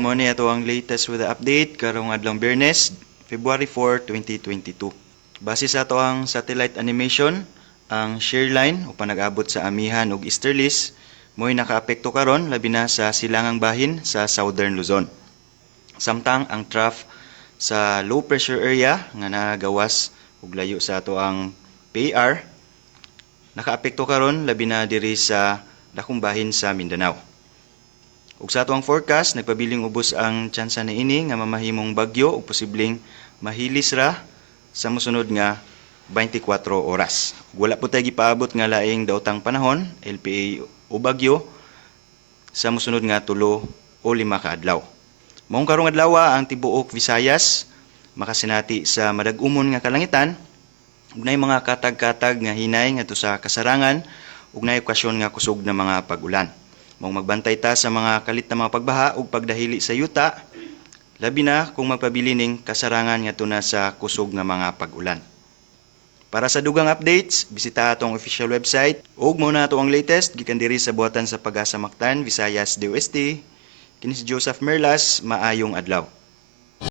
mo ni ato ang latest with the update karong adlong Biyernes, February 4, 2022. Base sa ato ang satellite animation, ang shear line upan nag-abot sa amihan ug easterlies mo'y nakaapekto karon labi na sa silangang bahin sa Southern Luzon. Samtang ang trough sa low pressure area nga nagawas ug layo sa ato ang PAR nakaapekto karon labi na diri sa dakong bahin sa Mindanao. Ug sa ato ang forecast, nagpabiling ubos ang tsansa na ini nga mamahimong bagyo ug posibleng mahilis ra sa mosunod nga 24 oras. Wala po tayo gipaabot nga laing daotang panahon, LPA o bagyo, sa mosunod nga 3 o 5 ka adlaw. Maong karong adlaw ang tibuok Visayas makasinati sa madag-umon nga kalangitan ug nay mga katag-katag nga hinay ngadto sa kasarangan ug nay okasyon nga kusog na mga pag-ulan. Maong magbantay ta sa mga kalit na mga pagbaha ug pagdahili sa yuta, labi na kung magpabili ning kasarangan ngadto na sa kusog nga mga pag-ulan. Para sa dugang updates, bisita atong official website ug mao na ato ang latest gikan diri sa buhatan sa Pag-asa Mactan, Visayas DOST. Kini si Joseph Merlas, maayong adlaw.